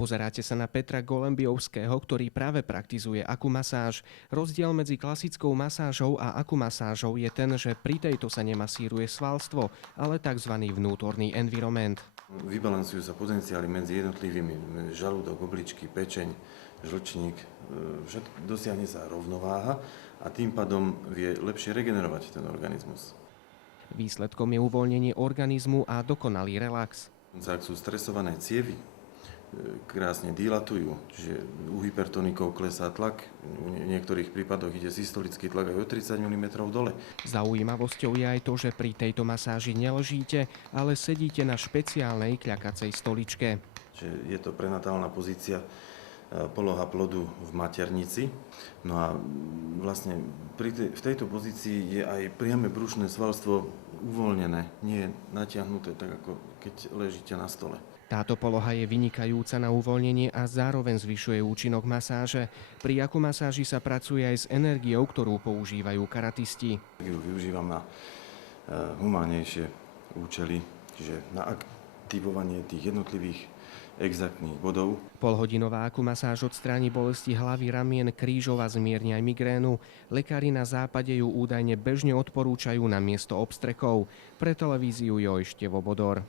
Pozeráte sa na Petra Golembiovského, ktorý práve praktizuje akumasáž. Rozdiel medzi klasickou masážou a akumasážou je ten, že pri tejto sa nemasíruje svalstvo, ale tzv. Vnútorný environment. Vybalancujú sa potenciály medzi jednotlivými, žalúdok, obličky, pečeň, žlčník, dosiahne sa rovnováha a tým pádom vie lepšie regenerovať ten organizmus. Výsledkom je uvoľnenie organizmu a dokonalý relax. Ak sú stresované cievy, krásne dilatujú, čiže u hypertonikov klesá tlak, v niektorých prípadoch ide systolický tlak aj o 30 mm dole. Zaujímavosťou je aj to, že pri tejto masáži neležíte, ale sedíte na špeciálnej kľakacej stoličke. Čiže je to prenatálna pozícia, poloha plodu v maternici. No a vlastne v tejto pozícii je aj priame brušné svalstvo uvoľnené, nie je natiahnuté tak, ako keď ležíte na stole. Táto poloha je vynikajúca na uvoľnenie a zároveň zvyšuje účinok masáže. Pri akumasáži sa pracuje aj s energiou, ktorú používajú karatisti. Ju využívam na humánnejšie účely, čiže na aktivovanie tých jednotlivých exaktných bodov. Polhodinová akumasáž odstráni bolesti hlavy, ramien, krížov a zmierni aj migrénu. Lekári na západe ju údajne bežne odporúčajú na miesto obstrekov. Pre televíziu Joj Števobodor.